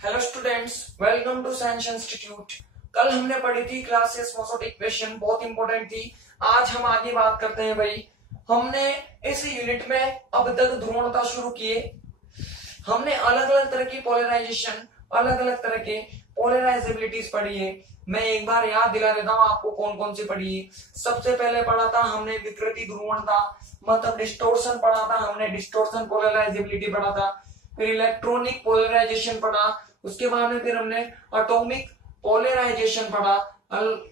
Hello students, welcome to science institute. कल हमने पढ़ी थी क्लासेस मोसोट इक्वेशन, बहुत इंपॉर्टेंट थी। आज हम आगे बात करते हैं भाई। हमने इस यूनिट में अब तक ध्रुवणता शुरू किए। हमने अलग अलग तरह की पोलराइजेशन, अलग अलग तरह के पोलराइजेबिलिटीज पढ़ी है। मैं एक बार याद दिला देता हूँ आपको कौन कौन सी पढ़ी है। सबसे पहले पढ़ा था हमने विकृति ध्रुवणता, मतलब डिस्टोर्शन पढ़ा था हमने, डिस्टोर्शन पोलराइजेबिलिटी पढ़ा था। फिर इलेक्ट्रॉनिक पोलराइजेशन पढ़ा, उसके बाद में फिर हमने एटॉमिक पोलराइजेशन पढ़ा।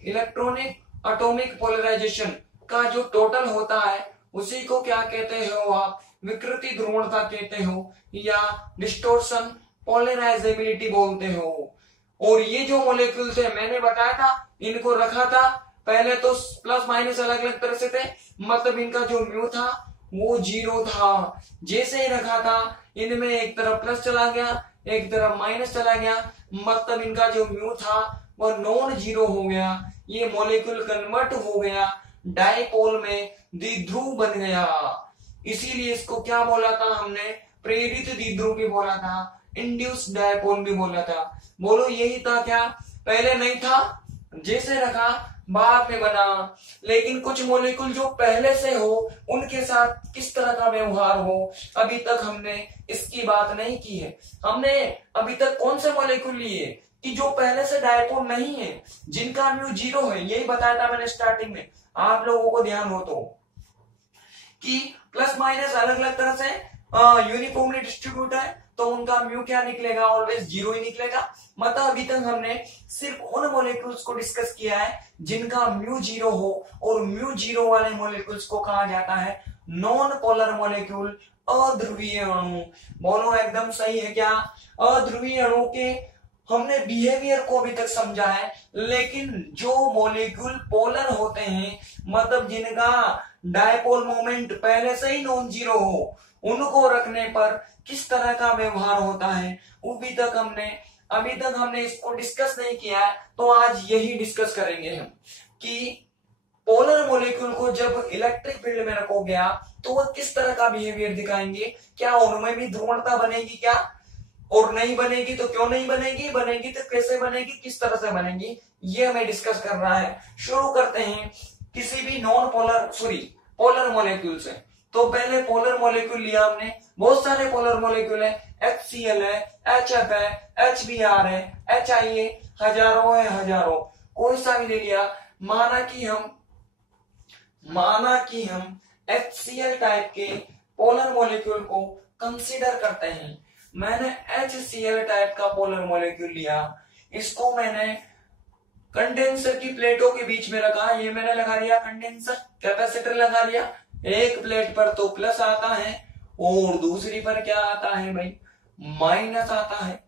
इलेक्ट्रॉनिक एटॉमिक पोलराइजेशन का जो टोटल होता है उसी को क्या कहते हो आप, विकृति ध्रुवणता कहते हो या डिस्टोर्शन पोलराइजेबिलिटी बोलते हो। और ये जो मॉलिक्यूल थे मैंने बताया था, इनको रखा था पहले तो प्लस माइनस अलग अलग तरह से थे, मतलब इनका जो म्यू था वो 0 था। जैसे ही रखा था इनमें एक तरफ प्लस चला गया, एक तरफ माइनस चला गया, मतलब इनका जो म्यू था वो नॉन जीरो हो गया। ये मॉलिक्यूल कन्वर्ट हो गया डायपोल में, द्विध्रुव बन गया। इसीलिए इसको क्या बोला था हमने, प्रेरित द्विध्रुव भी बोला था, इंड्यूस डायपोल भी बोला था। बोलो यही था क्या? पहले नहीं था, जैसे रखा बाद में बना। लेकिन कुछ मॉलिक्यूल जो पहले से हो उनके साथ किस तरह का व्यवहार हो, अभी तक हमने इसकी बात नहीं की है। हमने अभी तक कौन से मॉलिक्यूल लिए कि जो पहले से डायपोल नहीं है, जिनका म्यू 0 है, यही बताया था मैंने स्टार्टिंग में, आप लोगों को ध्यान हो तो, कि प्लस माइनस अलग अलग तरह से यूनिफॉर्मली डिस्ट्रीब्यूट है तो उनका म्यू क्या निकलेगा, ऑलवेज 0 ही निकलेगा। मतलब अभी तक हमने सिर्फ उन मॉलिक्यूल्स को डिस्कस किया है जिनका म्यू 0 हो, और म्यू 0 वाले मॉलिक्यूल्स को कहा जाता है नॉन पोलर मॉलिक्यूल, अध्रुवीय अणु। बोलो एकदम सही है क्या? अध्रुवीय अणु के हमने बिहेवियर को अभी तक समझा है, लेकिन जो मॉलिक्यूल पोलर होते हैं, मतलब जिनका डायपोल मोमेंट पहले से ही नॉन जीरो हो, उनको रखने पर किस तरह का व्यवहार होता है अभी तक हमने इसको डिस्कस नहीं किया है। तो आज यही डिस्कस करेंगे हम कि पोलर मॉलिक्यूल को जब इलेक्ट्रिक फील्ड में रखोगे तो वह किस तरह का बिहेवियर दिखाएंगे, क्या उनमें भी ध्रुवणता बनेगी क्या, और नहीं बनेगी तो क्यों नहीं बनेगी, बनेगी तो कैसे बनेगी, किस तरह से बनेगी, ये हमें डिस्कस करना है। शुरू करते हैं किसी भी नॉन पोलर पोलर मॉलिक्यूल से। तो पहले पोलर मॉलिक्यूल लिया हमने, बहुत सारे पोलर मॉलिक्यूल है, HCl है, HF है, HBr है, HI है, हजारों, कोई सा भी ले लिया। माना कि हम HCl टाइप के पोलर मॉलिक्यूल को कंसीडर करते हैं। मैंने HCl टाइप का पोलर मॉलिक्यूल लिया, इसको मैंने कंडेंसर की प्लेटों के बीच में रखा। ये मैंने लगा लिया कंडेंसर, कैपेसिटर लगा लिया। एक प्लेट पर तो प्लस आता है और दूसरी पर क्या आता है भाई, माइनस आता है।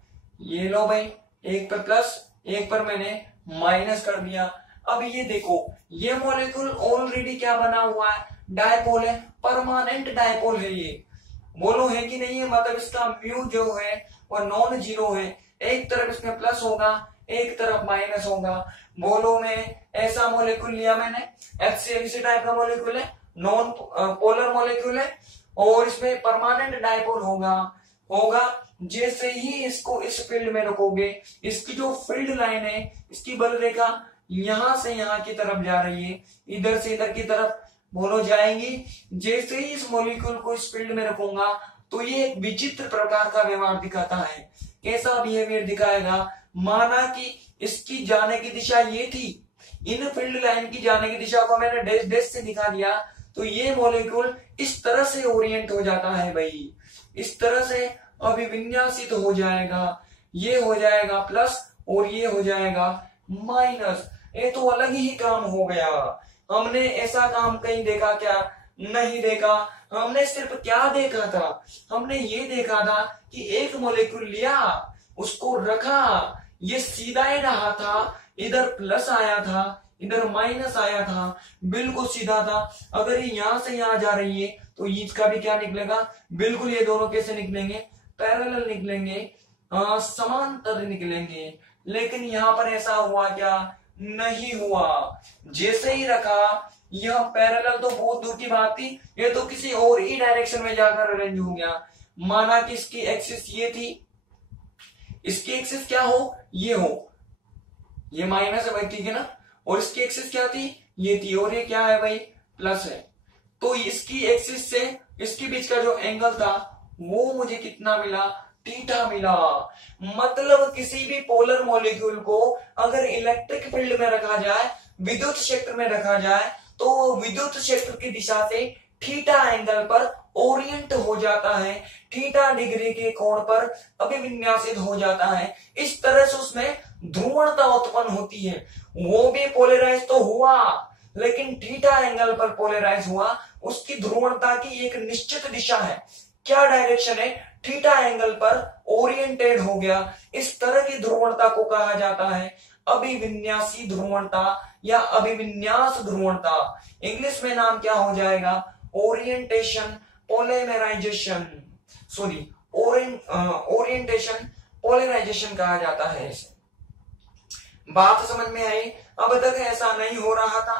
ये लो भाई, एक पर प्लस, एक पर मैंने माइनस कर दिया। अब ये देखो, ये मॉलिक्यूल ऑलरेडी क्या बना हुआ है, डायपोल है, परमानेंट डायपोल है ये। बोलो है कि नहीं है? मतलब इसका म्यू जो है वह नॉन जीरो है, एक तरफ इसमें प्लस होगा, एक तरफ माइनस होगा। बोलो मैं ऐसा मॉलिक्यूल लिया मैंने, HCl इसी टाइप का मॉलिक्यूल है, नॉन पोलर मॉलिक्यूल है, और इसमें परमानेंट डायपोल होगा। जैसे ही इसको इस फील्ड में रखोगे, इसकी जो फील्ड लाइन है, इसकी बल रेखा यहां से यहां की तरफ जा रही है, इधर से इधर की तरफ बोलो जाएंगी। जैसे ही इस मॉलिक्यूल को इस फील्ड में रखूंगा तो ये एक विचित्र प्रकार का व्यवहार दिखाता है। कैसा बिहेवियर दिखाएगा? माना कि इसकी जाने की दिशा ये थी, इन फील्ड लाइन की जाने की दिशा को मैंने डैश डैश से दिखा दिया, तो ये मॉलिक्यूल इस तरह से ओरिएंट हो जाता है भाई, इस तरह से अभिविन्यासित हो जाएगा। ये हो जाएगा प्लस और ये हो जाएगा माइनस। ये तो अलग ही काम हो गया। हमने ऐसा काम कहीं देखा क्या? नहीं देखा। हमने सिर्फ क्या देखा था, हमने ये देखा था कि एक मॉलिक्यूल लिया, उसको रखा, ये सीधा ही रहा था, इधर प्लस आया था, इधर माइनस आया था, बिल्कुल सीधा था। अगर ये यहां से यहां जा रही है तो इसका भी क्या निकलेगा, बिल्कुल ये दोनों कैसे निकलेंगे, पैरेलल निकलेंगे, समांतर निकलेंगे। लेकिन यहां पर ऐसा हुआ क्या? नहीं हुआ। जैसे ही रखा, यह पैरेलल तो बहुत दूर की बात थी, ये तो किसी और ही डायरेक्शन में जाकर अरेंज हो गया। माना कि इसकी एक्सिस ये थी, इसकी एक्सिस क्या हो, ये हो, ये माइनस है भाई, ठीक है ना, और इसकी एक्सिस क्या थी, ये थी, और ये क्या है भाई, प्लस है। तो इसकी एक्सिस से इसके बीच का जो एंगल था वो मुझे कितना मिला, थीटा मिला। मतलब किसी भी पोलर मॉलिक्यूल को अगर इलेक्ट्रिक फील्ड में रखा जाए, विद्युत क्षेत्र में रखा जाए, तो विद्युत क्षेत्र की दिशा से थीटा एंगल पर ओरिएंट हो जाता है, थीटा डिग्री के कोण पर अभिविन्यासित हो जाता है। इस तरह से उसमें ध्रुवणता उत्पन्न होती है। वो भी पोलराइज तो हुआ, लेकिन थीटा एंगल पर पोलराइज हुआ, उसकी ध्रुवणता की एक निश्चित दिशा है, क्या डायरेक्शन है, थीटा एंगल पर ओरिएंटेड हो गया। इस तरह की ध्रुवणता को कहा जाता है अभिविन्यासी ध्रुवणता या अभिविन्यास ध्रुवणता। इंग्लिश में नाम क्या हो जाएगा, ओरिएंटेशन पोलेमराइजेशन, सॉरी ओरिएंटेशन पोलराइजेशन कहा जाता है इसे। बात समझ में आई? अब तक ऐसा नहीं हो रहा था,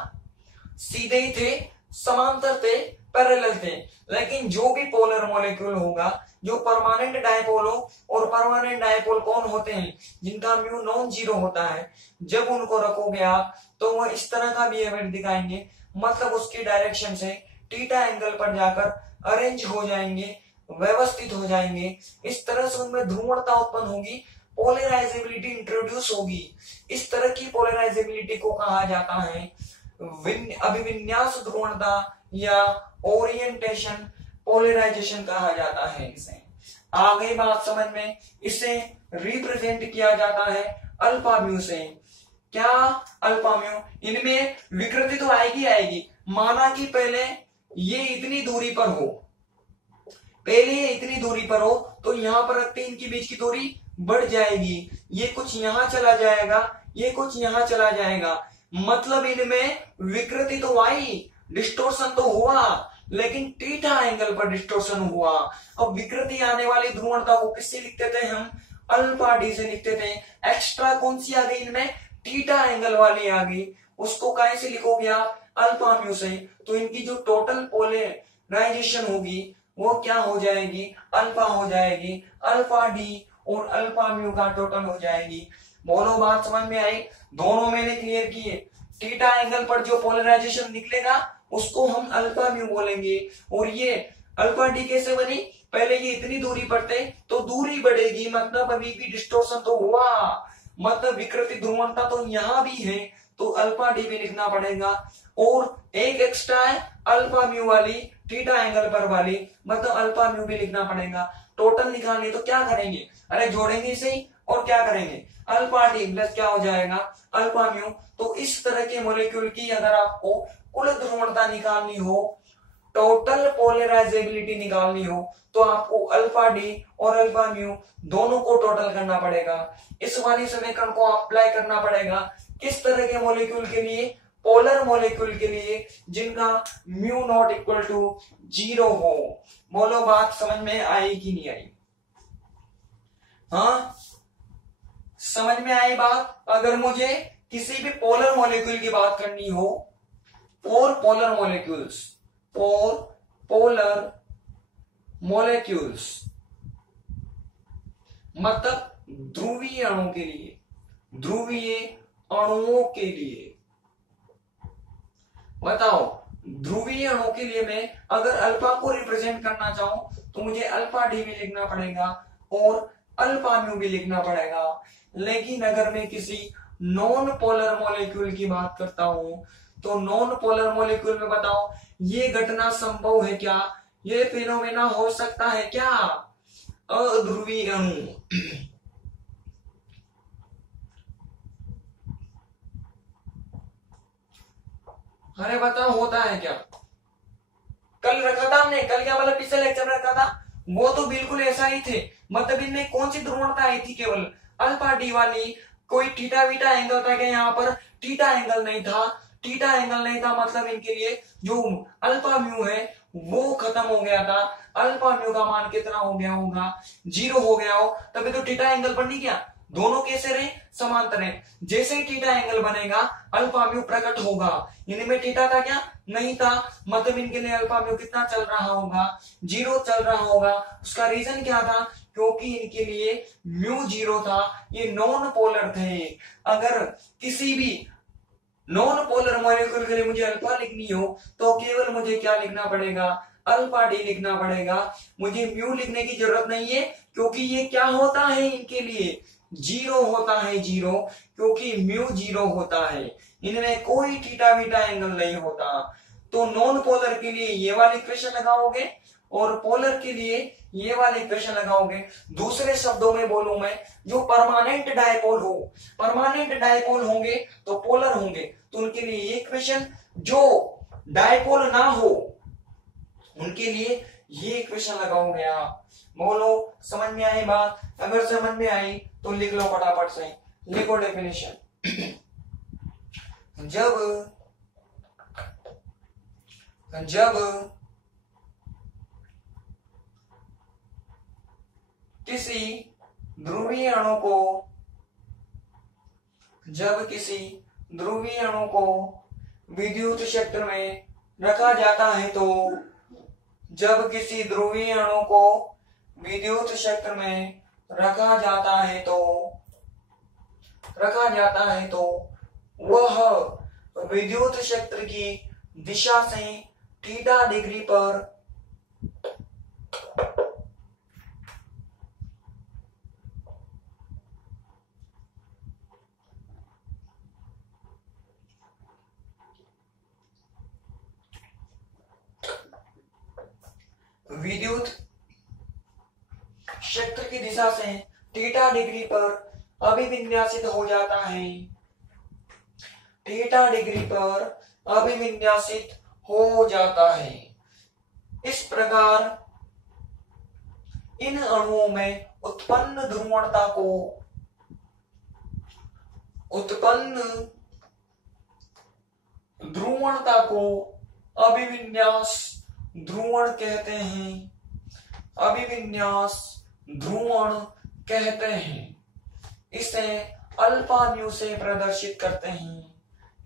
सीधे ही थे, समांतर थे, पैरेलल थे, लेकिन जो भी पोलर मॉलिक्यूल होगा, जो परमानेंट डायपोल हो, और परमानेंट डायपोल कौन होते हैं, जिनका म्यू नॉन जीरो होता है, जब उनको रखोगे आप तो वो इस तरह का बिहेवियर दिखाएंगे, मतलब उसकी डायरेक्शन से थीटा एंगल पर जाकर अरेंज हो जाएंगे, व्यवस्थित हो जाएंगे। इस तरह से उनमें ध्रुवणता उत्पन्न होगी, पोलराइजेबिलिटी इंट्रोड्यूस होगी। इस तरह की पोलराइजेबिलिटी को कहा जाता है अभिविन्यास ध्रुवणता या ओरिएंटेशन पोलराइजेशन कहा जाता है इसे। आ गई बात समझ में? इसे रिप्रेजेंट किया जाता है अल्फा म्यू से। क्या, अल्फा म्यू। इनमें विकृति तो आएगी आएगी, माना कि पहले ये इतनी दूरी पर हो, पहले ये इतनी दूरी पर हो, तो यहां पर रखते इनके बीच की दूरी बढ़ जाएगी, ये कुछ यहां चला जाएगा, ये कुछ यहां चला जाएगा, मतलब इनमें विकृति तो आई, डिस्टोर्शन तो हुआ, लेकिन थीटा एंगल पर डिस्टोर्शन हुआ। अब विकृति आने वाली ध्रुवणता को किससे लिखते थे हम, अल्फा डी से लिखते थे। एक्स्ट्रा कौन सी आ गई इनमें, थीटा एंगल वाली आ गई, उसको कैसे लिखोगे आप, अल्फा म्यू से। तो इनकी जो टोटल पोलराइजेशन होगी वो क्या हो जाएगी, अल्फा हो जाएगी, अल्फा डी और अल्फा म्यू का टोटल हो जाएगी। बोलो बात समझ में आई? दोनों मैंने क्लियर किए। थीटा एंगल पर जो पोलराइजेशन निकलेगा उसको हम अल्फा म्यू बोलेंगे, और ये अल्फा डी कैसे बनी, पहले ये इतनी दूरी पर थे तो दूरी बढ़ेगी, मतलब अभी भी डिस्टोर्शन तो हुआ, मतलब विकृति ध्रुवणता तो यहां भी है, तो अल्फा डी भी लिखना पड़ेगा। और एक एक्स्ट्रा है अल्फा म्यू वाली, थीटा एंगल पर वाली, मतलब अल्फा म्यू भी लिखना पड़ेगा। टोटल निकालने तो क्या करेंगे, अरे जोड़ेंगे इसे ही, और क्या करेंगे, अल्फा डी प्लस क्या हो जाएगा, अल्फा म्यू। तो इस तरह के मॉलिक्यूल की अगर आपको कुल ध्रुवणता निकालनी हो, टोटल पोलराइजेबिलिटी निकालनी हो, तो आपको अल्फा डी और अल्फा म्यू दोनों को टोटल करना पड़ेगा। इस वाली समीकरण को अप्लाई करना पड़ेगा किस तरह के मॉलिक्यूल के लिए, पोलर मॉलिक्यूल के लिए जिनका म्यू नॉट इक्वल टू 0 हो। बोलो बात समझ में आई कि नहीं आई? हाँ, समझ में आई बात? अगर मुझे किसी भी पोलर मॉलिक्यूल की बात करनी हो, फोर पोलर मॉलिक्यूल्स मतलब ध्रुवीय अणुओं के लिए, ध्रुवीय अणुओं के लिए बताओ, ध्रुवीय अणुओं के लिए मैं अगर अल्फा को रिप्रेजेंट करना चाहूं तो मुझे अल्फा डी भी लिखना पड़ेगा और अल्फा म्यू भी लिखना पड़ेगा। लेकिन अगर मैं किसी नॉन पोलर मॉलिक्यूल की बात करता हूं तो नॉन पोलर मॉलिक्यूल में बताओ ये घटना संभव है क्या, ये फिनोमेना हो सकता है क्या, अध्रुवीय अणु। अरे बताओ होता है क्या? कल रखा था हमने, कल क्या मतलब पिछले लेक्चर में रखा था, वो तो बिल्कुल ऐसा ही थे। मतलब इनमें कौन सी ध्रुवणता आई थी, केवल अल्फा डी वाली, कोई थीटा वीटा एंगल था क्या? यहाँ पर थीटा एंगल नहीं था, थीटा एंगल नहीं था, मतलब इनके लिए जो अल्फा म्यू है वो खत्म हो गया था। अल्फा म्यू का मान कितना हो गया होगा, 0 हो गया हो, तभी तो थीटा एंगल पर नहीं गया, दोनों कैसे रहे, समांतर है। जैसे ही थीटा एंगल बनेगा अल्फा म्यू प्रकट होगा। इनमें थीटा था क्या, नहीं था, मतलब इनके लिए अल्फा म्यू कितना चल रहा होगा, 0 चल रहा होगा। उसका रीजन क्या था, क्योंकि इनके लिए म्यू 0 था, ये नॉन पोलर थे। अगर किसी भी नॉन पोलर मॉलिक्यूल के लिए मुझे अल्फा लिखनी हो तो केवल मुझे क्या लिखना पड़ेगा, अल्फा डी लिखना पड़ेगा। मुझे म्यू लिखने की जरूरत नहीं है, क्योंकि ये क्या होता है, इनके लिए 0 होता है, 0, क्योंकि म्यू 0 होता है। इनमें कोई थीटा बीटा एंगल नहीं होता। तो नॉन पोलर के लिए ये वाली इक्वेशन लगाओगे और पोलर के लिए ये वाले इक्वेशन लगाओगे। दूसरे शब्दों में बोलूं मैं, जो परमानेंट डायपोल हो, परमानेंट डायपोल होंगे तो पोलर होंगे, तो उनके लिए ये इक्वेशन, जो डायपोल ना हो उनके लिए ये इक्वेशन लगाओगे आप। बोलो समझ में आई बात? अगर समझ में आई तो लिख लो फटाफट से, लिखो डेफिनेशन। जब किसी ध्रुवीय अणु को विद्युत क्षेत्र में रखा जाता है तो, जब किसी ध्रुवीय अणु को विद्युत क्षेत्र में रखा जाता है तो वह विद्युत क्षेत्र की दिशा से थीटा डिग्री पर विद्युत क्षेत्र की दिशा से थीटा डिग्री पर अभिविन्यासित हो जाता है, थीटा डिग्री पर अभिविन्यासित हो जाता है। इस प्रकार इन अणुओं में उत्पन्न ध्रुवणता को अभिविन्यास ध्रुवण कहते हैं, अभिविन्यास ध्रुवण कहते हैं। इसे अल्फा म्यू से प्रदर्शित करते हैं,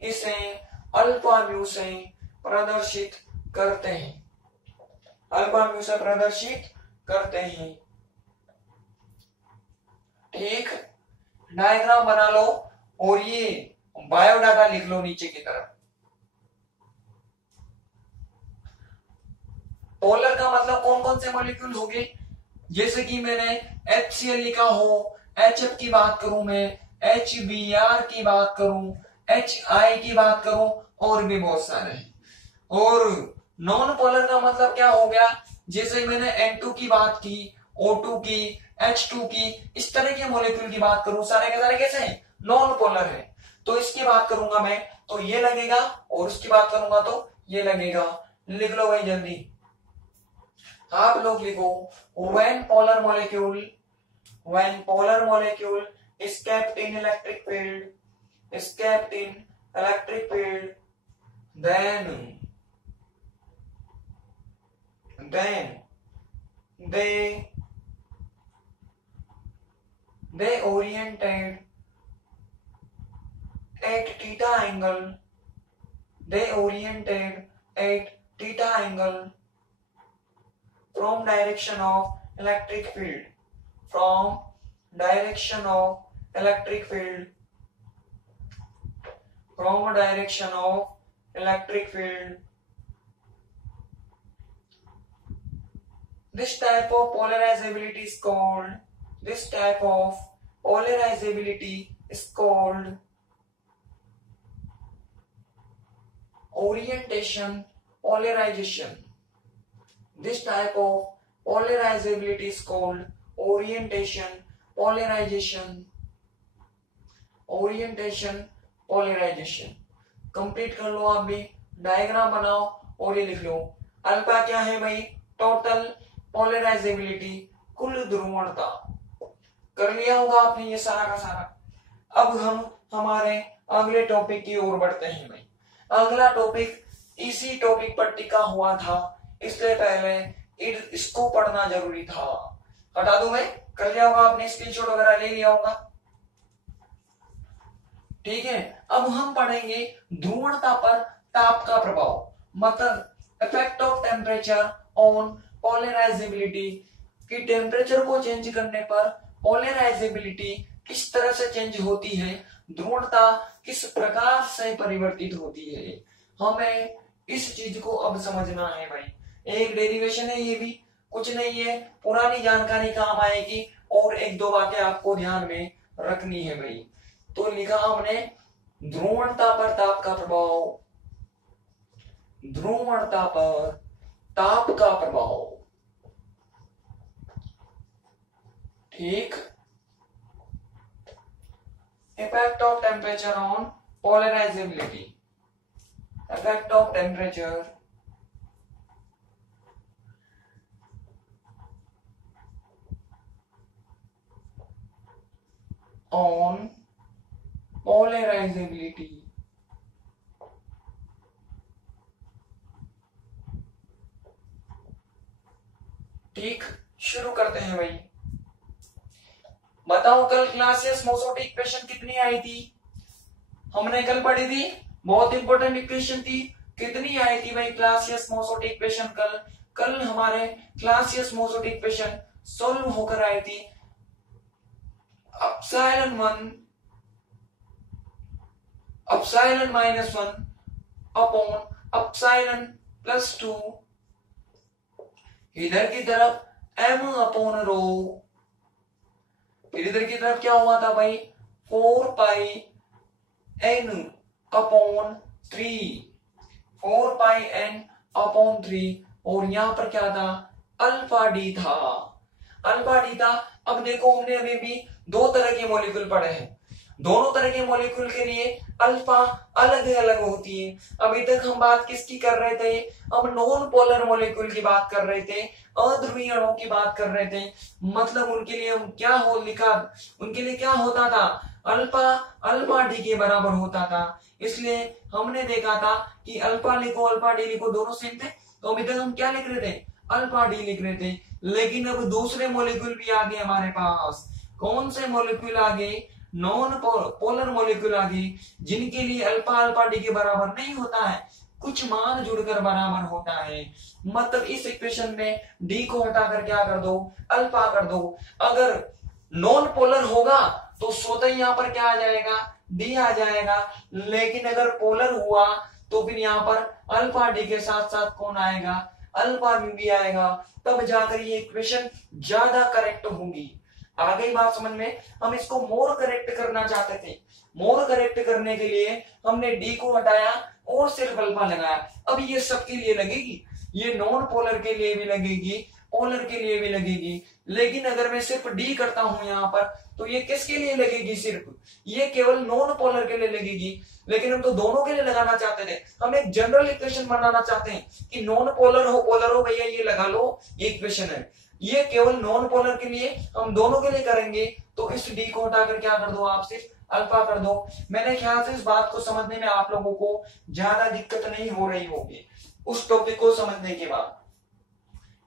इसे अल्फा म्यू से प्रदर्शित करते हैं, अल्फा म्यू से प्रदर्शित करते हैं। ठीक, डायग्राम बना लो और ये बायोडाटा लिख लो नीचे की तरफ। पोलर का मतलब कौन कौन से मॉलिक्यूल हो गए, जैसे कि मैंने HCl लिखा हो, HF की बात करूं मैं, HBr की बात करूं, HI की बात करूं, और भी बहुत सारे हैं। और नॉन पोलर का मतलब क्या हो गया, जैसे मैंने N2 की बात की, O2 की, H2 की, इस तरह के मॉलिक्यूल की बात करूं, सारे के सारे कैसे हैं, नॉन पोलर है। तो इसकी बात करूंगा मैं तो ये लगेगा, और उसकी बात करूंगा तो ये लगेगा। लिख लो भाई जल्दी, आप लोग लिखो, when polar molecule is kept in electric field, then they oriented at theta angle from direction of electric field, This type of polarizability is called orientation polarization. This type of polarizability is called orientation polarization. Complete कर लो आप भी, diagram बनाओ और ये लिख लो। Alpha क्या है भाई, टोटल पोलराइजेबिलिटी, कुल ध्रुवणता। कर लिया होगा आपने ये सारा का सारा। अब हम हमारे अगले टॉपिक की ओर बढ़ते हैं भाई। अगला टॉपिक इसी टॉपिक पर टिका हुआ था, इसलिए पहले इसको पढ़ना जरूरी था। हटा दूं मैं, कर लिया होगा आपने, स्क्रीनशॉट वगैरह ले लिया होगा। ठीक है, अब हम पढ़ेंगे ध्रुवणता पर ताप का प्रभाव, मतलब effect of temperature on polarisability, कि टेम्परेचर को चेंज करने पर पोलराइजेबिलिटी किस तरह से चेंज होती है, ध्रुवणता किस प्रकार से परिवर्तित होती है। हमें इस चीज को अब समझना है भाई। एक डेरिवेशन है, ये भी कुछ नहीं है, पुरानी जानकारी काम आएगी और एक दो बातें आपको ध्यान में रखनी है भाई। तो लिखा हमने ध्रुवणता पर ताप का प्रभाव, ध्रुवणता पर ताप का प्रभाव, ठीक। Effect of temperature on polarisability, effect of temperature on polarisability. ठीक, शुरू करते हैं भाई। बताओ कल क्लासेस मोसोटिक इक्वेशन कितनी आई थी? हमने कल पढ़ी थी, बहुत इंपॉर्टेंट इक्वेशन थी। कितनी आई थी भाई क्लासियस मोसोटिक इक्वेशन? कल हमारे क्लासियस मोसोटिक इक्वेशन सोल्व होकर आई थी एप्सिलॉन 1 एप्सिलॉन -1 अपॉन एप्सिलॉन +2, इधर की तरफ m अपॉन रो, फिर इधर की तरफ क्या हुआ था भाई 4 पाई n अपॉन 3, 4 पाई n अपॉन 3, और यहां पर क्या था अल्फा डी था, अल्फा डी था। अब देखो हमने अभी भी दो तरह के मॉलिक्यूल पढ़े हैं, दोनों तरह के मॉलिक्यूल के लिए अल्फा अलग अलग होती है। अभी तक हम बात किसकी कर रहे थे? हम नॉन पोलर मॉलिक्यूल की बात कर रहे थे, अध्रुवीय अणुओं की बात कर रहे थे। मतलब उनके लिए हम क्या हो लिखा, उनके लिए क्या होता था अल्फा अल्फा डी के बराबर होता था। इसलिए हमने देखा था कि अल्फा लिखो अल्फा डी लिखो दोनों सेम थे। तो अभी तक हम क्या लिख रहे थे अल्फा डी लिख रहे थे, लेकिन अब दूसरे मॉलिक्यूल भी आ गए हमारे पास। कौन से मॉलिक्यूल आ गए? नॉन पोलर मॉलिक्यूल आ गए, जिनके लिए अल्फा अल्फा डी के बराबर नहीं होता है, कुछ मान जुड़कर बराबर होता है। मतलब इस इक्वेशन में डी को हटाकर क्या कर दो अल्फा कर दो। अगर नॉन पोलर होगा तो स्वतः यहाँ पर क्या आ जाएगा डी आ जाएगा, लेकिन अगर पोलर हुआ तो फिर यहाँ पर अल्फा डी के साथ साथ कौन आएगा अल्फा भी आएगा, तब जाकर ये इक्वेशन ज्यादा करेक्ट होगी। आ गई बात समझ में? हम इसको मोर करेक्ट करना चाहते थे, मोर करेक्ट करने के लिए हमने डी को हटाया और सिर्फ अल्फा लगाया। अब ये सबके लिए लगेगी, ये नॉन पोलर के लिए भी लगेगी, पोलर के लिए भी लगेगी। लेकिन अगर मैं सिर्फ डी करता हूं यहाँ पर तो ये किसके लिए लगेगी? सिर्फ ये केवल नॉन पोलर के लिए लगेगी। लेकिन हम तो दोनों के लिए लगाना चाहते थे, हम एक जनरल इक्वेशन बनाना चाहते हैं कि नॉन पोलर हो पोलर हो भैया ये लगा लो, ये इक्वेशन है। ये केवल नॉन पोलर के लिए, हम दोनों के लिए करेंगे तो इस डी को हटाकर क्या कर दो आप सिर्फ अल्फा कर दो। मैंने ख्याल से इस बात को समझने में आप लोगों को ज्यादा दिक्कत नहीं हो रही होगी उस टॉपिक को समझने के बाद।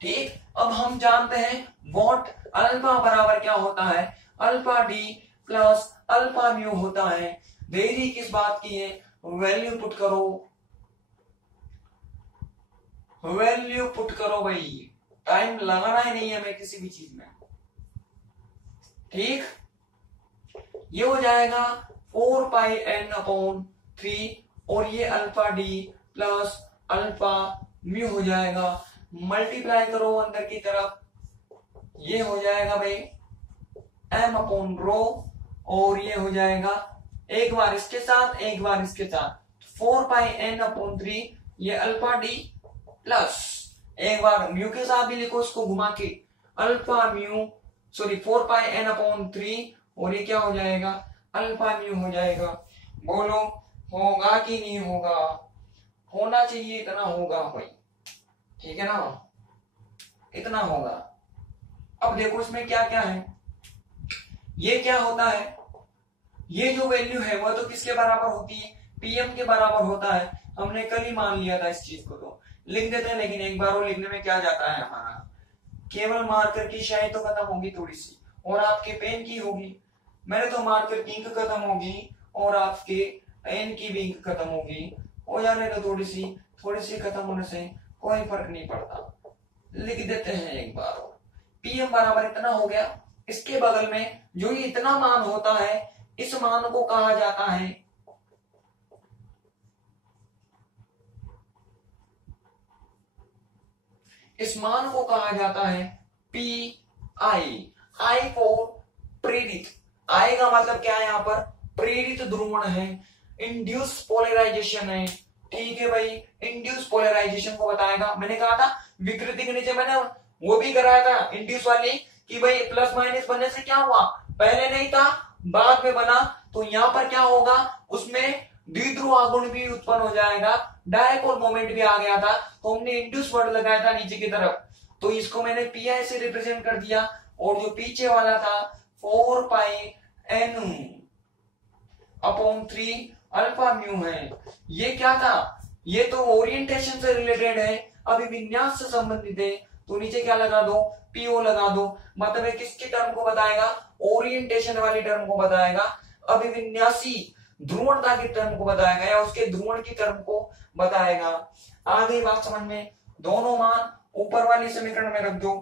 ठीक, अब हम जानते हैं वॉट अल्फा बराबर क्या होता है alpha D plus alpha mu होता है। देरी किस बात की है? वैल्यू पुट करो, वैल्यू पुट करो भाई, टाइम लगाना ही नहीं है हमें किसी भी चीज में। ठीक, ये हो जाएगा 4 पाई n अपॉन 3 और ये alpha D plus alpha mu हो जाएगा। मल्टीप्लाई करो अंदर की तरफ, ये हो जाएगा भाई m अपॉन रो, और ये हो जाएगा एक बार इसके साथ एक बार इसके साथ 4 पाई n अपॉन 3, ये अल्फा डी प्लस एक बार म्यू के साथ भी लिखो इसको घुमा के अल्फा म्यू, सॉरी 4 पाई n अपॉन 3, और ये क्या हो जाएगा अल्फा म्यू हो जाएगा। बोलो होगा कि नहीं होगा? होना चाहिए, इतना होगा भाई, ठीक है ना, इतना होगा। अब देखो इसमें क्या क्या है, ये क्या होता है, ये जो वैल्यू है वह तो किसके बराबर होती है पीएम के बराबर होता है। हमने कल ही मान लिया था इस चीज को, तो लिख देते हैं, लेकिन एक बार वो लिखने में क्या जाता है हमारा, केवल मार्कर की शायद तो खत्म होगी थोड़ी सी और आपके पेन की होगी। मैंने तो मार्कर की इंक खत्म होगी और आपके एन की भी इंक खत्म होगी, हो जाने तो थोड़ी सी खत्म होने से कोई फर्क नहीं पड़ता। लिख देते हैं एक बार, पीएम बराबर इतना हो गया। इसके बगल में जो ये इतना मान होता है, इस मान को कहा जाता है पी आई। आई फॉर प्रेरित। आई का मतलब क्या है, यहाँ पर प्रेरित ध्रुवण है, इंड्यूस पोलराइजेशन है। ठीक है भाई, इंड्यूस पोलराइजेशन को बताएगा। मैंने कहा था विकृति के नीचे मैंने वो भी कराया था इंड्यूस वाली कि भाई प्लस माइनस बनने से क्या हुआ, पहले नहीं था बाद में बना, तो यहाँ पर क्या होगा, उसमें द्विध्रुव आघूर्ण भी उत्पन्न हो जाएगा, डायपोल मोमेंट भी आ गया था, तो हमने इंड्यूस वर्ड लगाया था नीचे की तरफ, तो इसको मैंने पीआई से रिप्रेजेंट कर दिया। और जो पीछे वाला था 4 pi N upon 3 alpha mu है, ये क्या था, ये तो ओरिएंटेशन से रिलेटेड है, अभी विन्यास से संबंधित है, तो नीचे क्या लगा दो, पीओ लगा दो। मतलब है किसकी टर्म को बताएगा, ओरिएंटेशन वाली टर्म को बताएगा, अभिविन्यासी ध्रुवणता की टर्म को बताएगा या उसके ध्रुवण की टर्म को बताएगा। आगे बात समझ में, दोनों मान ऊपर वाली समीकरण में रख दो,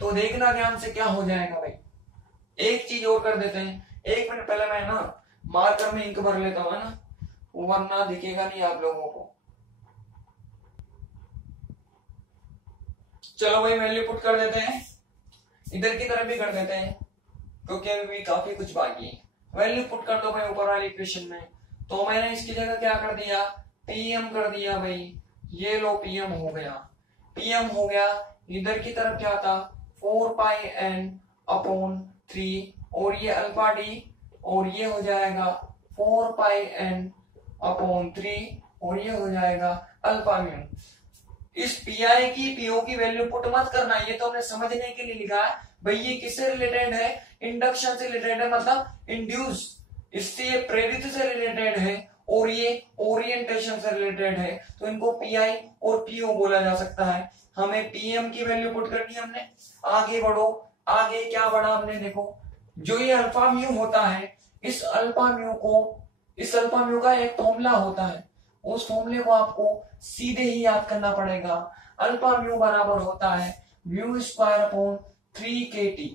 तो देखना ध्यान से क्या हो जाएगा भाई। एक चीज और कर देते हैं, 1 मिनट पहले मैं ना मार्कर में इंक भर लेता हूं ना, वरना दिखेगा नहीं आप लोगों को। चलो भाई वैल्यू पुट कर देते हैं, इधर की तरफ भी कर देते हैं क्योंकि अभी भी काफी कुछ बाकी है। वैल्यू पुट कर दो भाई ऊपर वाली इक्वेशन में, तो मैंने इसकी जगह क्या कर दिया, पीएम कर दिया भाई, ये लो पीएम हो गया, पीएम हो गया। इधर की तरफ क्या था, 4 पाई एन अपॉन 3, और ये अल्फा डी, और ये हो जाएगा 4 पाई एन अपॉन 3, और ये हो जाएगा अल्फा म्यू। इस पीआई की पीओ की वैल्यू पुट मत करना, ये तो हमने समझने के लिए लिखा है भाई। ये किससे रिलेटेड है, इंडक्शन से रिलेटेड है, मतलब इंड्यूस, इससे ये प्रेरित से रिलेटेड है, और ये ओरिएंटेशन से रिलेटेड है, तो इनको पीआई और पीओ बोला जा सकता है। हमें पीएम की वैल्यू पुट करनी है हमने। आगे बढ़ो, आगे क्या बढ़ा हमने, देखो जो ये अल्फा म्यू होता है, इस अल्फा म्यू का एक फॉर्मूला होता है, उस फॉर्मूले को आपको सीधे ही याद करना पड़ेगा। अल्फा म्यू बराबर होता है म्यू स्क्वायर अपॉन 3kT,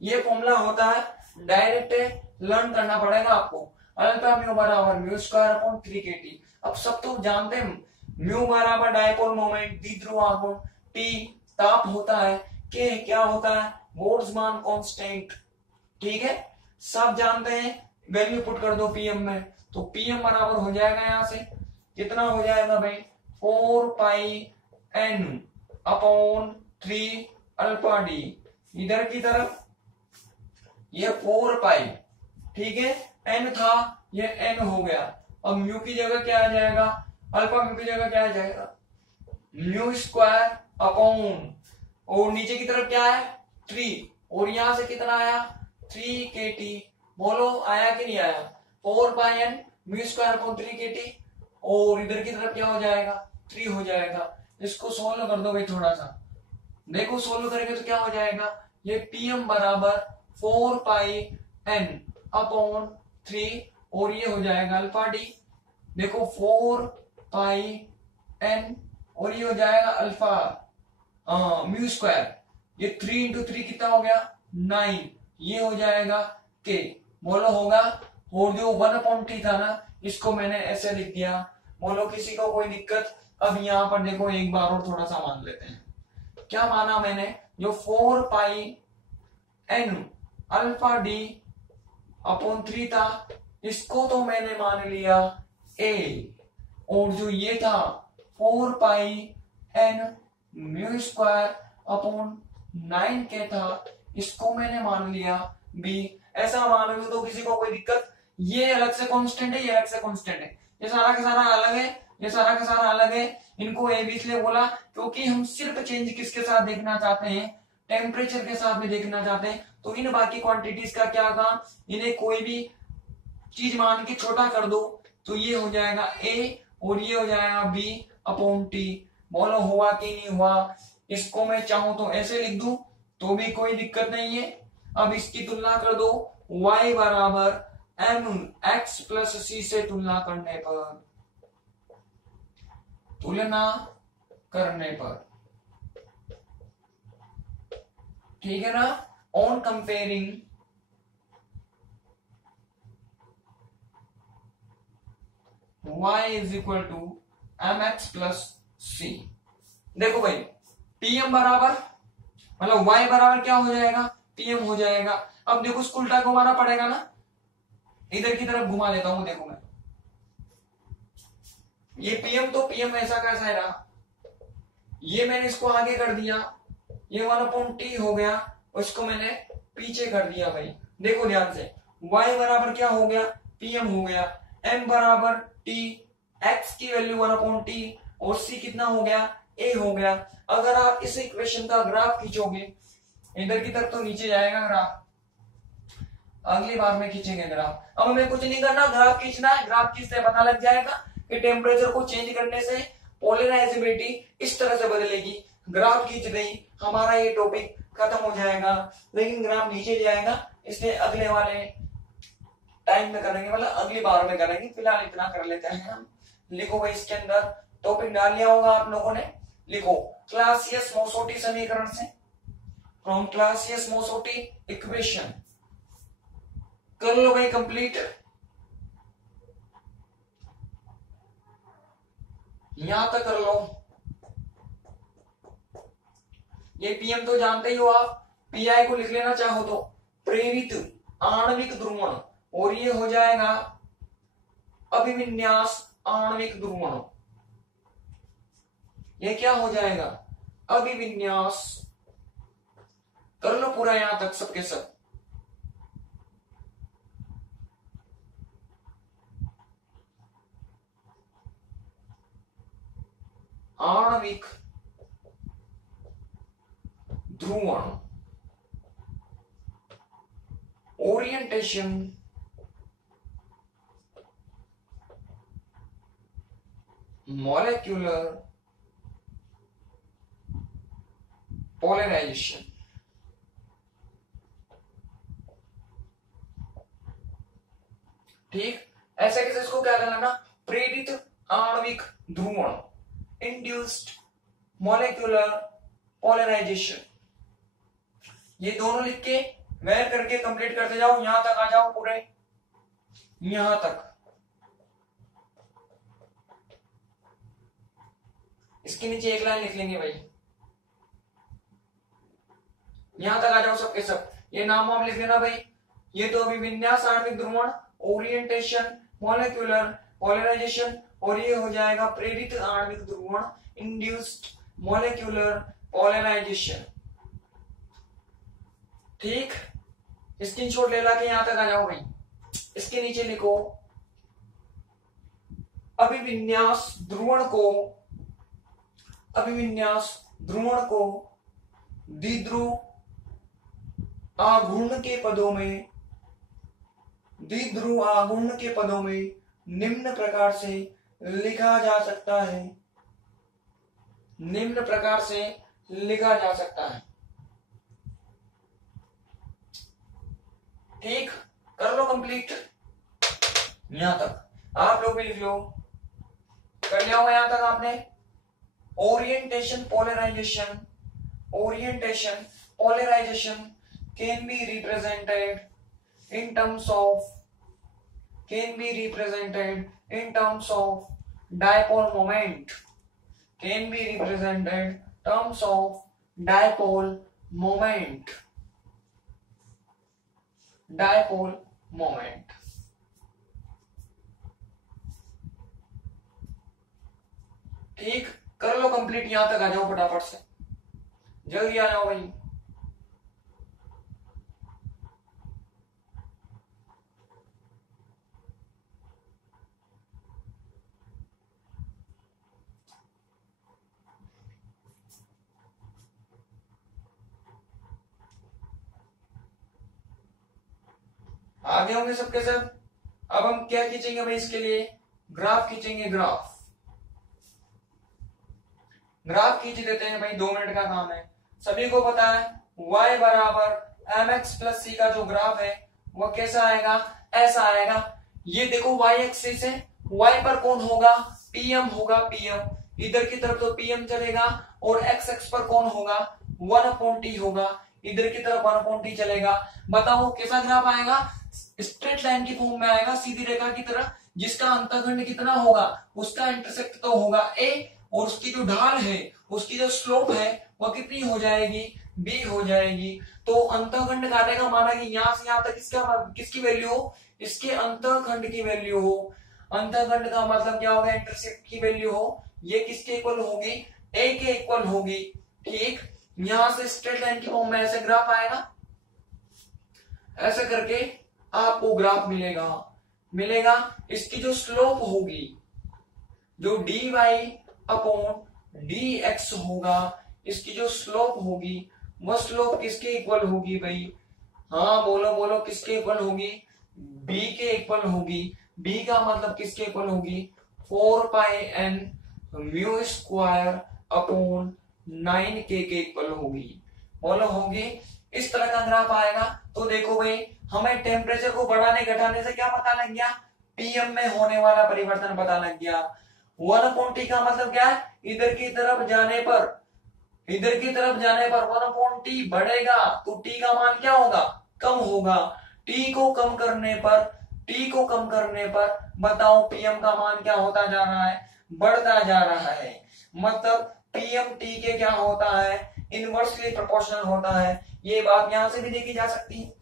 ये फॉर्मूला होता है, डायरेक्ट लर्न करना पड़ेगा आपको। अल्फा म्यू बराबर म्यू स्क्वायर अपॉन 3kT। अब सब तो जानते हैं, म्यू बराबर डायपोल मोमेंट, द्विध्रुव आघूर्ण, टी ताप होता है, के क्या होता है, बोल्ट्जमान कांस्टेंट। ठीक है, सब जानते हैं। वैल्यू पुट कर दो पीएम में, तो पीएम बराबर हो जाएगा यहां से कितना हो जाएगा भाई, 4 pi N upon 3 alpha D. इधर की तरफ ये 4 पाई, ठीक है, एन था, ये एन हो गया। अब म्यू की जगह क्या आ जाएगा, अल्फा म्यू की जगह क्या आ जाएगा, म्यू स्क्वायर अपॉन, और नीचे की तरफ क्या है 3, और यहां से कितना आया 3kT। बोलो आया कि नहीं आया, 4 pi n mu square upon 3kT, और इधर की तरफ क्या हो जाएगा 3 हो जाएगा। इसको सोल्व कर दो भाई थोड़ा सा, देखो सोल्व करेंगे तो क्या हो जाएगा, ये पीएम बराबर 4 पाई एन अपॉन 3, और ये हो जाएगा अल्फा डी। देखो 4 पाई एन और ये हो जाएगा अल्फा म्यू स्क्वायर, ये 3 इंटू 3 कितना हो गया 9, ये हो जाएगा के। बोलो होगा, और जो 1/t था ना, इसको मैंने ऐसे लिख दिया। बोलो किसी को कोई दिक्कत। अब यहाँ पर देखो एक बार और थोड़ा सा मान लेते हैं, क्या माना मैंने, जो 4 pi N alpha D upon 3 था, इसको तो मैंने मान लिया ए, और जो ये था 4 pi n mu square upon 9k था, इसको मैंने मान लिया बी। ऐसा मान लो तो किसी को कोई दिक्कत, ये अलग से कांस्टेंट है, ये अलग से कांस्टेंट है, ये सारा का सारा अलग है, ये सारा का सारा अलग है। इनको ए बी इसलिए बोला क्योंकि हम सिर्फ चेंज किसके साथ देखना चाहते हैं, टेम्परेचर के साथ में देखना चाहते हैं। तो इन बाकी क्वांटिटीज का क्या काम, इन्हें कोई भी चीज मान के छोटा कर दो, तो ये हो जाएगा ए और ये हो जाएगा बी अपॉन टी। बोलो हुआ कि नहीं हुआ। इसको मैं चाहूं तो ऐसे लिख दूं तो भी कोई दिक्कत नहीं है। अब इसकी तुलना कर दो, y बराबर एम एक्स प्लस सी से तुलना करने पर ठीक है ना, on comparing y is equal to m x plus c. देखो भाई pm बराबर मतलब y बराबर क्या हो जाएगा, pm हो जाएगा। अब देखो इसको उल्टा घुमाना पड़ेगा ना, इधर की तरफ घुमा लेता हूं। देखो मैं ये pm तो pm ऐसा कैसा है ना, ये मैंने इसको आगे कर दिया, ये 1/t हो गया, उसको मैंने पीछे कर दिया भाई। देखो ध्यान से y बराबर क्या हो गया, pm हो गया, m बराबर t, x की वैल्यू 1/t और c कितना हो गया, a हो गया। अगर आप इस इक्वेशन का ग्राफ खींचोगे, इधर की तरफ तो नीचे जाएगा ग्राफ, अगली बार में खींचेंगे ग्राफ। अब हमें कुछ नहीं करना, ग्राफ खींचना है। ग्राफ खींचते पता लग जाएगा कि टेम्परेचर को चेंज करने से पोलराइजेबिलिटी इस तरह से बदलेगी। ग्राफ खींच दें, हमारा ये टॉपिक खत्म हो जाएगा। लेकिन ग्राफ नीचे जाएगा, इसलिए अगले वाले टाइम में करेंगे, मतलब अगली बार में करेंगे। फिलहाल इतना कर लेते हैं हम। लिखो भाई, इसके अंदर टॉपिक डाल लिया होगा आप लोगों ने। लिखो क्लासियस-मोसोटी समीकरण से, फ्रॉम क्लासियस-मोसोटी इक्वेशन। कर लो भाई कंप्लीट, यहां तक कर लो। ये पीएम तो जानते ही हो आप, पीआई को लिख लेना चाहो तो प्रेरित आणविक ध्रुवण, और ये हो जाएगा अभिविन्यास आणविक ध्रुवण। ये क्या हो जाएगा, अभिविन्यास। कर लो पूरा यहां तक सबके सब। आणविक ध्रुवण, ओरिएंटेशन, मॉलिक्यूलर पोलराइजेशन। ठीक, ऐसे कैसे इसको क्या करना ना, प्रेरित आणविक ध्रुवण, इंड्यूस्ड मॉलिक्यूलर पोलराइजेशन। ये दोनों लिख के वेर करके कंप्लीट करते जाओ, यहां तक आ जाओ पूरे, यहां तक। इसके नीचे एक लाइन लिख लेंगे भाई, यहां तक आ जाओ सबके सब। ये नाम आप लिख लेना भाई। ये तो अभी विन्यास आणविक ध्रुवण, ओरिएंटेशन, मॉलिक्यूलर पोलराइजेशन, और ये हो जाएगा प्रेरित आणविक ध्रुवण, इंड्यूस्ड मॉलिक्यूलर पोलराइजेशन। ठीक, स्क्रीनशॉट ले ला के यहां तक आ जाओ भाई। इसके नीचे लिखो अभिविन्यास ध्रुवण को द्विध्रुव आघूर्ण के पदों में निम्न प्रकार से लिखा जा सकता है। ठीक, कर लो कंप्लीट यहां तक। आप लोग भी लिख लो, कर लिया होगा यहां तक आपने। Orientation polarization can be represented in terms of dipole moment, dipole moment। ठीक, कर लो कंप्लीट, यहां तक आ जाओ फटाफट से, जल्दी आ जाओ भाई। आगे होंगे सबके सब। अब हम क्या खींचेंगे भाई, इसके लिए ग्राफ खींचेंगे। ग्राफ खींच देते हैं भाई, 2 मिनट का काम है। सभी को पता है y बराबर mx प्लस सी का जो ग्राफ है वो कैसा आएगा, ऐसा आएगा। ये देखो y एक्सिस है, y पर कौन होगा, pm होगा, pm इधर की तरफ तो pm चलेगा, और x एक्स पर कौन होगा, 1/t होगा, इधर की तरफ 1/t चलेगा। बताओ कैसा ग्राफ आएगा, स्ट्रेट लाइन की फॉर्म में आएगा, सीधी रेखा की तरह, जिसका अंतःखंड कितना होगा, उसका इंटरसेक्ट तो होगा a, और उसकी जो ढाल है, उसकी जो स्लोप है वो कितनी हो जाएगी, b हो जाएगी। तो अंतःखंड काटेगा, माना कि यहां से यहां तक किसकी वैल्यू हो, इसके अंतःखंड की वैल्यू हो। अंतःखंड का मतलब क्या होगा, इंटरसेप्ट की वैल्यू हो, ये किसके इक्वल होगी, a के इक्वल होगी। ठीक, यहां से स्ट्रेट लाइन की फॉर्म में ऐसे ग्राफ आएगा, ऐसा करके आपको ग्राफ मिलेगा। इसकी जो स्लोप होगी, जो dy/dx होगा, इसकी जो स्लोप होगी, वह स्लोप किसके इक्वल होगी भाई, हाँ बोलो बोलो, किसके इक्वल होगी, b के इक्वल होगी। b का मतलब किसके इक्वल होगी, 4πn mu square upon 9k के इक्वल होगी। बोलो होगी। इस तरह का ग्राफ आएगा। तो देखो भाई, हमें टेम्परेचर को बढ़ाने घटाने से क्या पता लग गया, पीएम में होने वाला परिवर्तन पता लग गया। 1/t का मतलब क्या है, इधर की तरफ जाने पर 1/t बढ़ेगा तो t का मान क्या होगा, कम होगा। t को कम करने पर बताओ पीएम का मान क्या होता जा रहा है, बढ़ता जा रहा है। मतलब पीएम टी के क्या होता है, इनवर्सली प्रोपोर्शनल होता है। ये बात यहां से भी देखी जा सकती है।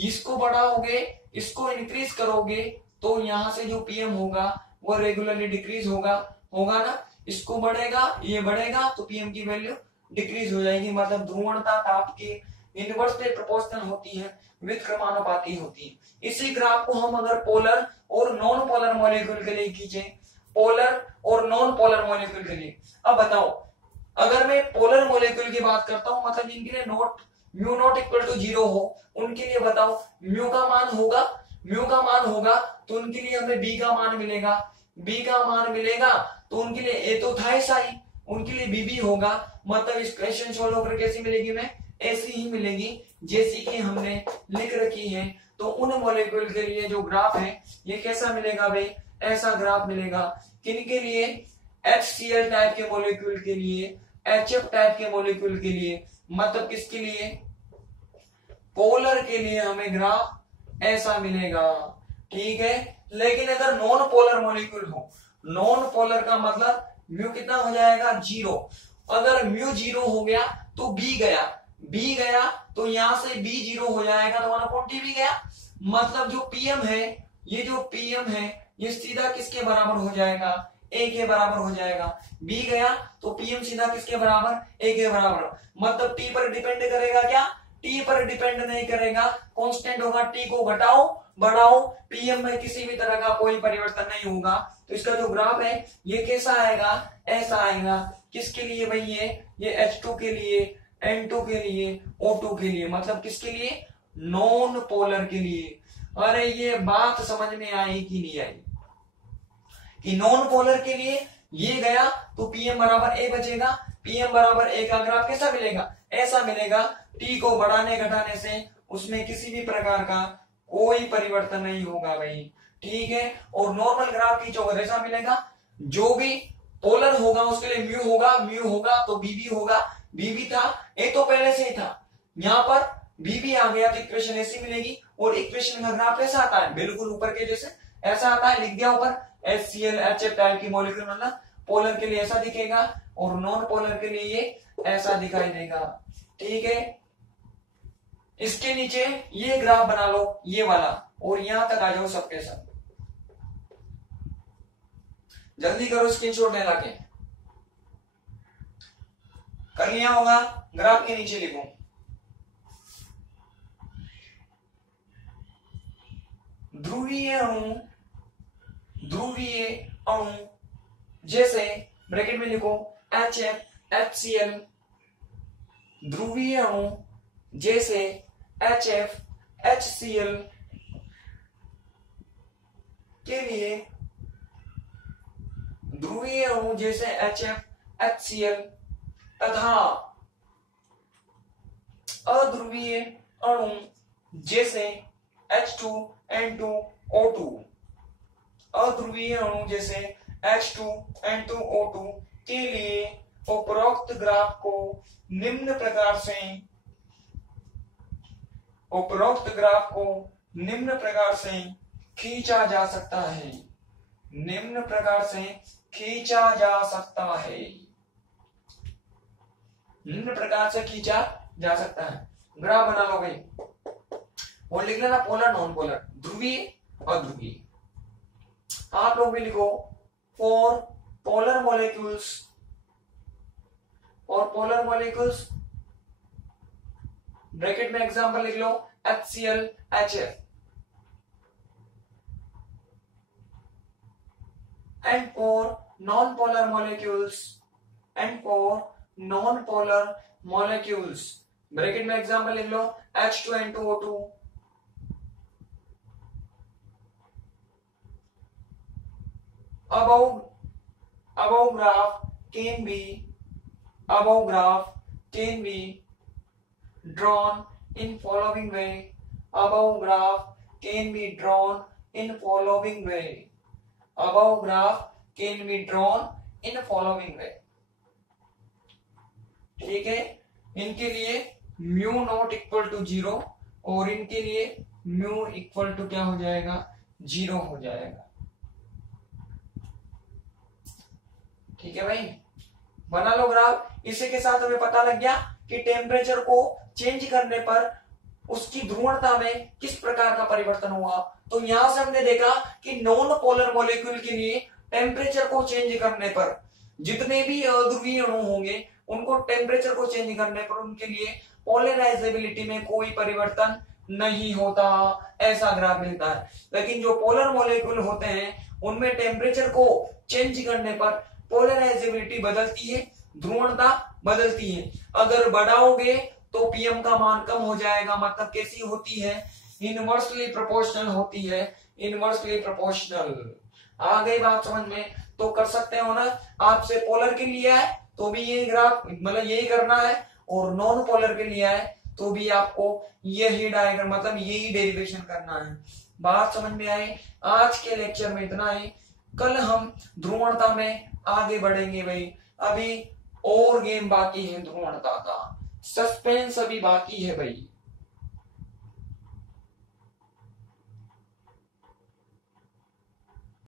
इसको बढ़ाओगे, इसको इंक्रीज करोगे, तो यहां से जो पीएम होगा वो रेगुलरली डिक्रीज होगा ना। इसको बढ़ेगा, ये बढ़ेगा, तो पीएम की वैल्यू डिक्रीज हो जाएगी। मतलब ध्रुवणता ताप की इनवर्सली प्रोपोर्शनल होती है, व्युत्क्रमानुपाती होती है। इसी ग्राफ को हम अगर पोलर और नॉन पोलर मॉलिक्यूल के लिए खींचे, पोलर और नॉन पोलर मॉलिक्यूल के लिए, अब बताओ, अगर मैं पोलर मॉलिक्यूल की बात करता हूं, मतलब जिनके लिए म्यू नॉट इक्वल टू 0 हो, उनके लिए बताओ म्यू का मान होगा, तो उनके लिए हमें बी का मान मिलेगा, तो उनके लिए ए तो था ऐसा ही, उनके लिए बी भी होगा। मतलब इस क्वेश्चन सॉल्व होकर कैसी मिलेगी, मैं ऐसी ही मिलेगी जैसी कि हमने लिख रखी है। तो उन मॉलिक्यूल के लिए जो ग्राफ है ये कैसा मिलेगा भाई, ऐसा ग्राफ मिलेगा। किनके लिए, HCl टाइप के मॉलिक्यूल के लिए, HF टाइप के मॉलिक्यूल के लिए, मतलब किसके लिए, पोलर के लिए हमें ग्राफ ऐसा मिलेगा। ठीक है। लेकिन अगर नॉन पोलर मॉलिक्यूल हो, नॉन पोलर का मतलब म्यू कितना हो जाएगा, 0। अगर म्यू 0 हो गया तो बी गया तो यहां से बी 0 हो जाएगा, तो 1/t भी गया। मतलब जो पीएम है, ये सीधा किसके बराबर हो जाएगा, ए के बराबर हो जाएगा। बी गया तो पीएम सीधा किसके बराबर, ए के बराबर। मतलब टी पर डिपेंड करेगा क्या, टी पर डिपेंड नहीं करेगा, कांस्टेंट होगा। टी को घटाओ बढ़ाओ, पीएम में किसी भी तरह का कोई परिवर्तन नहीं होगा। तो इसका जो ग्राफ है ये कैसा आएगा, ऐसा आएगा। किसके लिए भाई, ये H2 के लिए, N2 के लिए, O2 के लिए, मतलब किसके लिए, नॉन पोलर के लिए। अरे ये बात समझ में आई कि नहीं आई, कि नॉन पोलर के लिए ये गया तो पीएम बराबर ए बचेगा। पीएम बराबर ए का ग्राफ कैसा मिलेगा, ऐसा मिलेगा। टी को बढ़ाने घटाने से उसमें किसी भी प्रकार का कोई परिवर्तन नहीं होगा भाई। ठीक है। और नॉर्मल ग्राफ की चौक ऐसा मिलेगा, जो भी पोलर होगा उसके लिए म्यू होगा तो बीबी होगा। बीबी था, ए तो पहले से ही था, यहाँ पर बीबी आ गया तो इक्वेशन ऐसी मिलेगी। और इक्वेशन का ग्राफ ऐसा आता है, बिल्कुल ऊपर के जैसे ऐसा आता है, लिख दिया ऊपर। HCl HF टाइप की मॉलिक्यूल मतलब पोलर के लिए ऐसा दिखेगा और नॉन पोलर के लिए ये ऐसा दिखाई देगा। ठीक है। इसके नीचे ये ग्राफ बना लो, ये वाला, और यहां तक आ जाओ सबके सब। जल्दी करो, स्क्रीनशॉट ले लाके कर लिया होगा। ग्राफ के नीचे लिखो, ध्रुवीय अणु जैसे ब्रैकेट में लिखो HF HCl, ध्रुवीय अणु जैसे HF HCl के लिए, ध्रुवीय अणु जैसे HF HCl तथा अध्रुवीय अणु जैसे H2N2O2। अध्रुवीय अणु जैसे H2N2O2 के लिए उपरोक्त ग्राफ को निम्न प्रकार से खींचा जा सकता है। निम्न प्रकार से खींचा जा सकता है। निम्न प्रकार से खींचा जा सकता है। ग्राफ बना लो भाई और लिख लेना पोलर नॉन पोलर, ध्रुवीय अध्रुवीय। आप लोग भी लिखो फॉर पोलर मॉलिक्यूल्स ब्रैकेट में एग्जांपल लिख लो HCl HF and for non-polar molecules bracket में एग्जांपल लिख लो H2N2O2 above graph can be drawn in following way। above graph can be drawn in following way। above graph can be drawn in following way। ठीक है, इनके लिए mu naught equal to 0 और इनके लिए mu equal to क्या हो जाएगा, 0 हो जाएगा। ठीक है भाई, बना लो ग्राफ। इसी के साथ हमें पता लग गया कि टेम्परेचर को चेंज करने पर उसकी ध्रुवणता में किस प्रकार का परिवर्तन हुआ। तो यहां से हमने देखा कि नॉन पोलर मॉलिक्यूल के लिए टेम्परेचर को चेंज करने पर जितने भी अध्रुवीय अणु होंगे उनको टेम्परेचर को चेंज करने पर उनके लिए पोलराइजेबिलिटी में कोई परिवर्तन नहीं होता, ऐसा ग्राफ मिलता है। लेकिन जो पोलर मॉलिक्यूल होते हैं उनमें टेम्परेचर को चेंज करने पर पोलराइजेबिलिटी बदलती है, ध्रुवणता बदलती है। अगर बढ़ाओगे तो पीएम का मान कम हो जाएगा। मतलब कैसी होती है, इनवर्सली प्रोपोर्शनल होती है, इनवर्सली प्रोपोर्शनल। आ गई बात समझ में? तो कर सकते हो ना, आपसे पोलर के लिए है तो भी यही ग्राफ मतलब यही करना है, और नॉन पोलर के लिए है तो भी आपको यही डायग्राम मतलब यही डेरिवेशन करना है। बात समझ में आई? आज के लेक्चर में इतना ही। कल हम ध्रुवणता में आगे बढ़ेंगे भाई। अभी और गेम बाकी है ध्रुवणता का, सस्पेंस अभी बाकी है भाई।